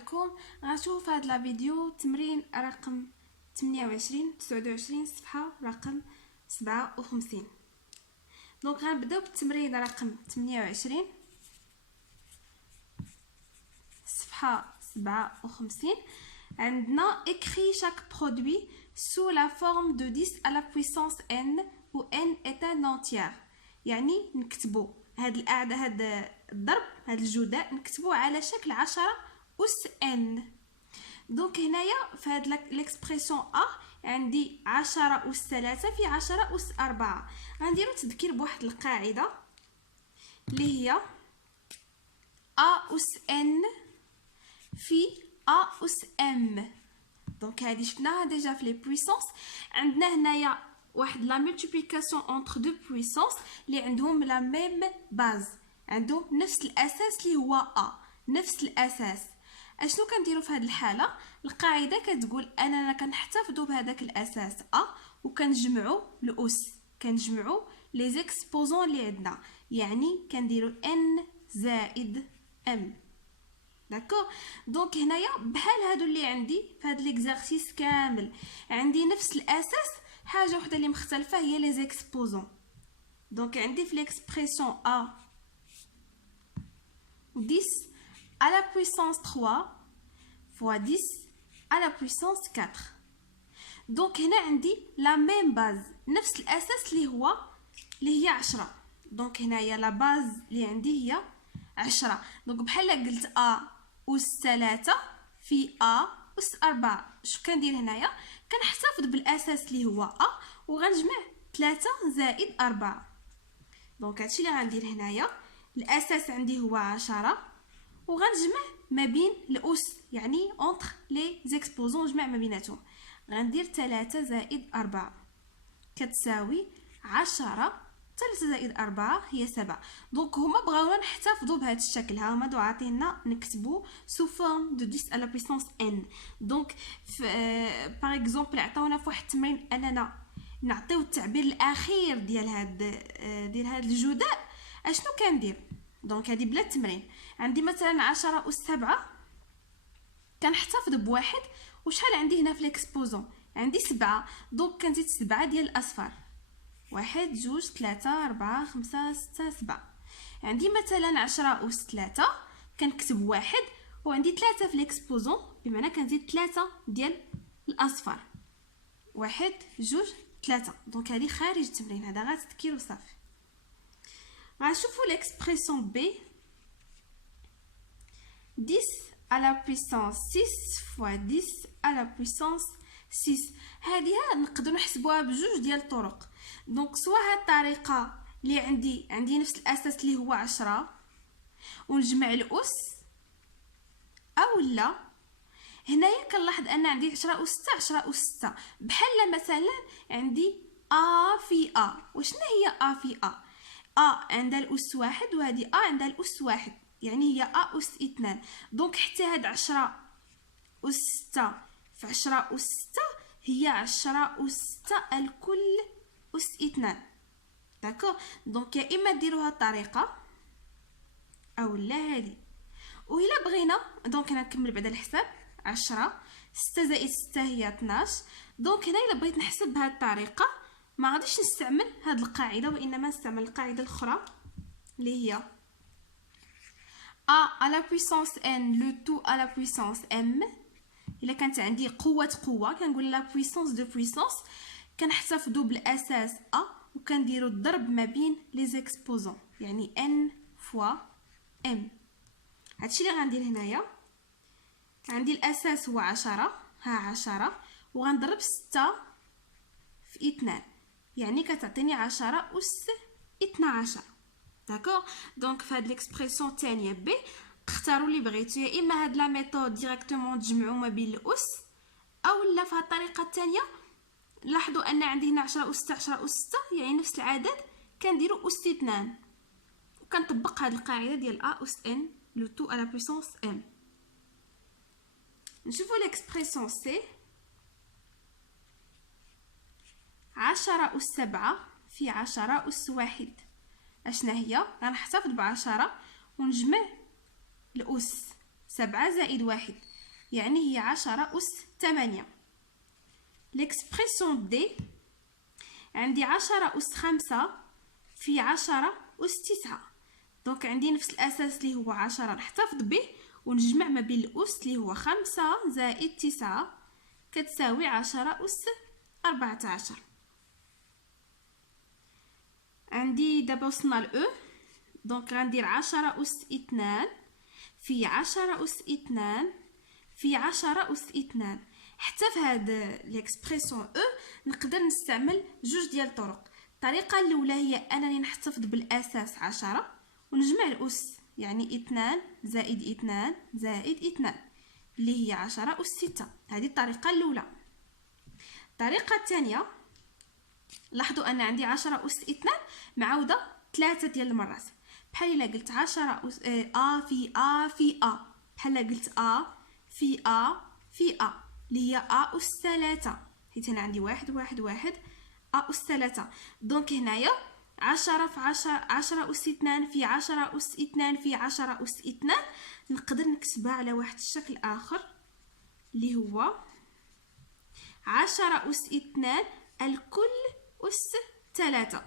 عليكم. غنشوفوا في هذا لا فيديو تمرين رقم 29 صفحه رقم 57. دونك غنبداو بالتمرين رقم 28 صفحه 57. عندنا écrit chaque produit sous la forme de 10 à la puissance n où n est un entier. يعني نكتبوا هاد الضرب هاد الجداء نكتبوه على شكل 10 أس n. دونك هنايا في هاد ليكسبريسيون ا عندي 10 أس 3 في 10 أس 4. غنديرو تذكير بواحد القاعده اللي هي ا أس n في ا أس m. دونك هادي شفناها ديجا في لي بويسونس. عندنا هنايا واحد لا مولتيبليكاسيون اونتر دو بويسونس اللي عندهم لا ميم باز، عندهم نفس الاساس اللي هو ا، نفس الاساس. اشنو كنديروا في هذه الحاله؟ القاعده كتقول اننا كنحتفظوا بهذاك الاساس ا وكنجمعوا الاس، كنجمعوا لي زيكسبوزون اللي عندنا، يعني كنديروا n زائد m. داكور. دونك هنايا بحال هادو اللي عندي في هاد ليكزارسيس كامل عندي نفس الاساس، حاجه وحده اللي مختلفه هي لي زيكسبوزون. دونك عندي في ليكسبريسيون ا 10 à la puissance 3 fois 10 à la puissance 4. دونك هنا عندي لا ميم باز، نفس الاساس اللي هي 10. دونك هنايا لا باز اللي عندي هي 10. دونك بحال قلت ا أس 3 في ا أس 4. شو كندير هنايا؟ كنحتفظ بالاساس اللي هو ا وغنجمع 3 زائد 4. دونك هادشي اللي غندير هنايا. الاساس عندي هو 10 وغنجمع ما بين الاس، يعني اونتر لي زيكسبوزون نجمع ما بيناتهم. غندير 3 زائد 4 كتساوي 10. 3 زائد 4 هي 7. دونك هما بغاونا نحتفظوا بهذا الشكل، ها هما دو عاطينا نكتبوا سو فورم دو 10 على بويسونس n. دونك باغ اكزومبل عطاونا في واحد التمرين اننا نعطيو التعبير الاخير ديال هاد الجداء. اشنو كندير؟ دونك هادي بلا التمرين. عندي مثلا 10 أس 7 كنحتفظ بواحد، وشحال عندي هنا في ليكسبوزون؟ عندي 7. دونك كنزيد 7 ديال الاصفار، 1 2 3 4 5 6 7. عندي مثلا 10 أس 3 كنكتب واحد وعندي 3 في ليكسبوزون، بمعنى كنزيد 3 ديال الاصفار، 1 2 3. دونك هذه خارج التمرين، هذا غير تذكير وصافي. غنشوفوا ليكسبريسيون بي 10 à la puissance 6 fois 10 à la puissance 6. هذه نقدروا نحسبوها بجوج ديال الطرق. دونك سواء هاد الطريقه اللي عندي نفس الاساس اللي هو 10 ونجمع الاس، او لا هنايا كنلاحظ ان عندي 10 أس 6 10 أس 6. بحال مثلا عندي ا في ا. وشنو هي ا في ا؟ عندها الاس 1 وهذه عندها الاس 1، يعني هي أس 2. دونك حتى هاد 10 أس 6 في 10 أس 6 هي 10 أس 6 الكل أس 2. داكوغ. دونك يا اما ديروا هاد الطريقه او لا هادي. وإلا بغينا دونك انا نكمل بعدا الحساب. 10 6 زائد 6 هي 12. دونك هنا الا بغيت نحسب بهاد الطريقه ما غاديش نستعمل هاد القاعده، وانما نستعمل القاعده الاخرى اللي هي a à la puissance n le tout à la puissance m. الا كانت عندي قوه كنقول لا puissance de puissance، كنحتفظوا بالاساس a وكنديروا الضرب ما بين لي زيكسبوزون، يعني n فوا m. هادشي اللي غندير هنايا. عندي الاساس هو 10، ها 10، وغنضرب 6 في 2، يعني كتعطيني 10 أس 12. داكوغ. دونك في هاد ليكسبريسيون الثانيه بي اختاروا اللي بغيتو، يا اما هاد لا ميثود ديريكتومون تجمعوا ما بين الاس، او لا في هاد الطريقه الثانيه. لاحظوا ان عندي هنا 10 أس 6 10 أس 6، يعني نفس العدد كنديروا أس 2، وكنطبق هاد القاعده ديال ا أس n لو تو على بويسونس m. نشوفوا ليكسبريسيون سي 10 أس 7 في 10 أس 1. اشنا هي؟ غنحتفظ ب10 ونجمع الاس 7 زائد 1. يعني هي 10 أس 8. ليكسبريسيون دي عندي 10 أس 5 في 10 أس 9. دونك عندي نفس الأساس اللي هو 10 نحتفظ به ونجمع ما بين الأس اللي هو 5 زائد 9 كتساوي 10 أس 14. عندي دابا وصلنا ل أو، دونك غندير 10 أس 2 في 10 أس 2 في 10 أس 2. حتى في هاد ليكسبريسيون او نقدر نستعمل جوج ديال الطرق. الطريقه الاولى هي انني نحتفظ بالاساس 10 ونجمع الاس، يعني 2 زائد 2 زائد 2 اللي هي 10 أس 6. هذه الطريقه الاولى. الطريقه الثانيه، لاحظوا ان عندي 10 أس 2 معوضه 3 ديال المرات، بحال الا قلت 10 أس في في بحال قلت في في اللي هي أس 3، حيت هنا عندي 1 1 1 أس 3. دونك هنايا 10 في 10 أس 2 في 10 أس 2 في 10 أس 2 نقدر نكتبها على واحد الشكل آخر اللي هو 10 أس 2 الكل أس 3.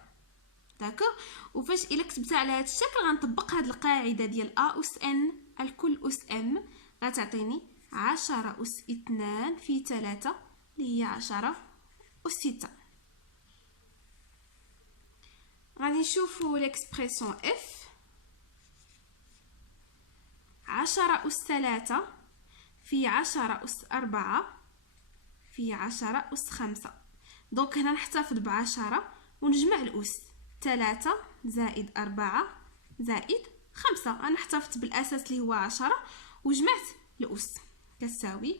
داكوغ. وفاش إلا كتبتها على هذا الشكل غنطبق هاد القاعدة ديال أس إن الكل أس إم، غتعطيني 10 أس 2 في 3 اللي هي 10 أس 6. غادي نشوفو ليكسبريسيون اف. 10 أس 3 في 10 أس 4 في 10 أس 5. دونك هنا نحتفظ ب10 ونجمع الأس، 3 زائد 4 زائد 5. أنا احتفظت بالأساس اللي هو 10 وجمعت الأس كتساوي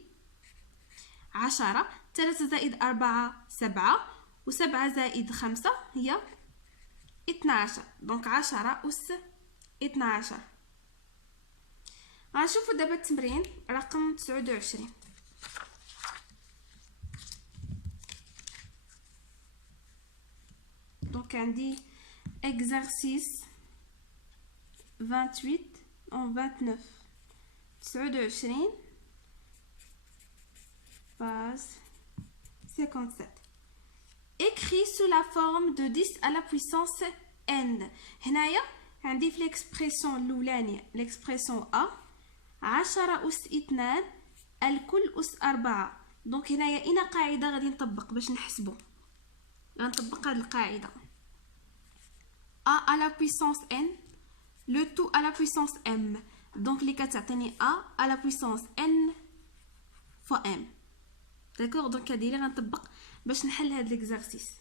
10. 3 زائد 4 7 و7 زائد 5 هي 12. دونك 10 أس 12. غنشوفو دابا التمرين رقم 29. دونك عندي exercice 28 en 29 29 page 57. écrit sous la forme de 10 à la puissance n. هنايا عندي في ليكسبريسيون الاولانيه ليكسبريسيون ا 10 أس 2 الكل أس 4. دونك هنايا اين قاعده غادي نطبق باش نحسبو، غنطبق هاد القاعده a à la puissance n le tout à la puissance m. دونك اللي كتعطيني a à la puissance n fois m. داكوغ. دونك هادي اللي غنطبق باش نحل هاد ليكزارسيس.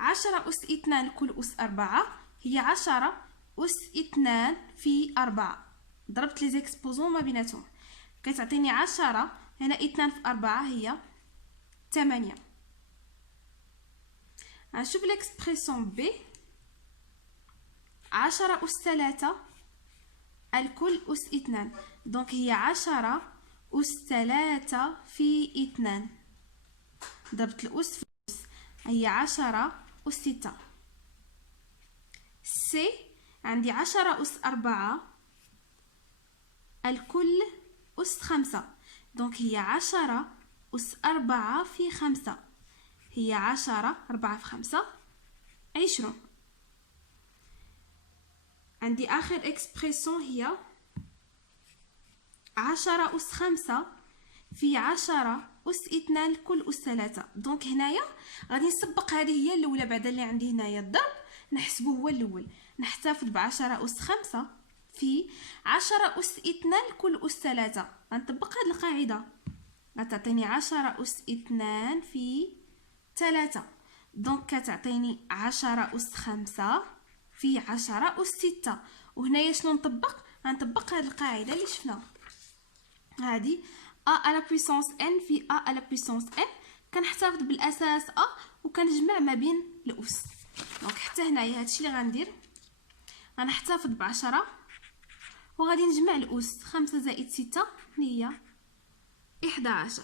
10 أس 2 الكل أس 4 هي 10 أس 2 في 4. ضربت لي زيكسبوزون ما بيناتهم كتعطيني 10. هنا 2 في 4 هي 8. غنشوف ليكسبريسيون بي. 10 أس 3 الكل أس 2. دونك هي 10 أس 3 في 2. ضربت الأس في الأس هي 10 أس 6. سي عندي 10 أس 4 الكل أس 5. دونك هي 10 أس 4 في 5 هي 10. 4 في 5 20. عندي آخر إكسبريسيون هي 10 أس 5 في 10 أس 2 الكل أس 3. دونك هنايا غادي نسبق، هذه هي الأولى بعد اللي عندي هنايا الضرب نحسبو هو الأول. نحتفظ ب10 أس 5 في 10 أس 2 الكل أس 3. غنطبق هاد القاعدة غتعطيني 10 أس 2 في 3. دونك كتعطيني 10 أس 5 في 10 أس 6. وهنايا شنو نطبق؟ غنطبق هاد القاعدة اللي شفنا، هادي a à la puissance n في a à la puissance m. كنحتفظ بالاساس a وكنجمع ما بين الاس. دونك حتى هنايا هادشي اللي غندير، غنحتفظ ب10 وغادي نجمع الاس. 5 زائد 6 هي 11.